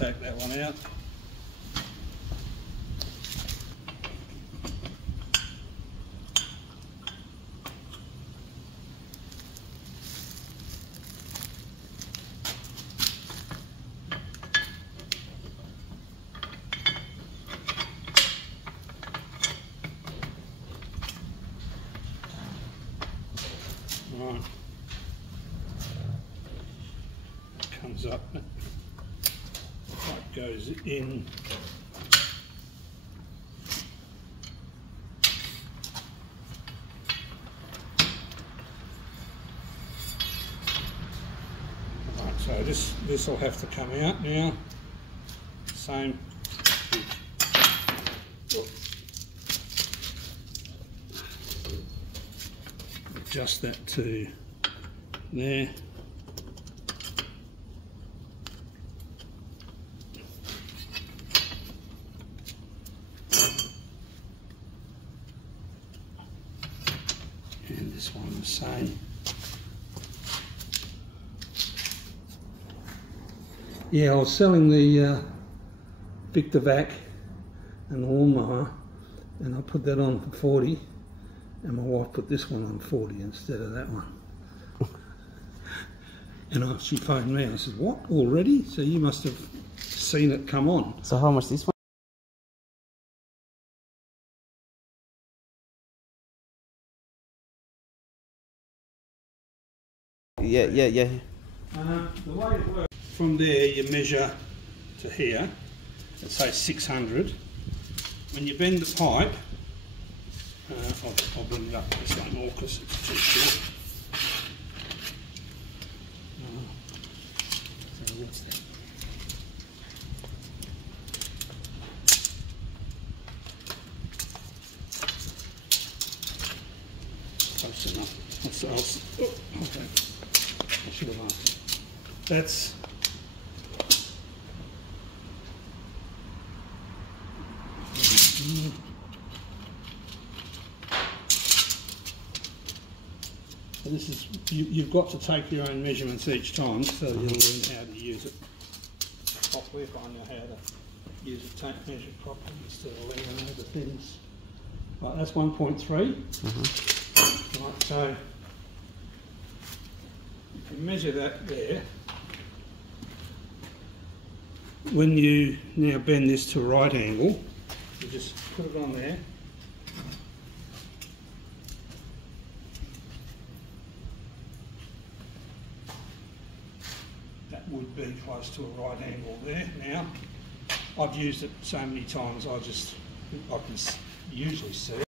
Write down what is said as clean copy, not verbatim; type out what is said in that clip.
take that one out. Right. Comes up, that goes in. Right, so this will have to come out now. Same. Adjust that to there. And this one the same. Yeah, I was selling the Victor-Vac and the lawnmower, and I put that on for 40, and my wife put this one on 40 instead of that one. And she phoned me. I said, "What, already? So you must have seen it come on." So how much this one? Yeah. The way it works, from there you measure to here, let's say 600. When you bend the pipe, I'll bring it up this way more because it's too short. Close enough. Okay. I should have asked. That's so this is you've got to take your own measurements each time, so you'll learn how to use it properly. If I know how to use a tape measure properly instead of leaving over things. Right, that's 1.3. Right, so if you measure that there, when you now bend this to a right angle, you just put it on there. That would be close to a right angle there. Now, I've used it so many times, I can usually see it.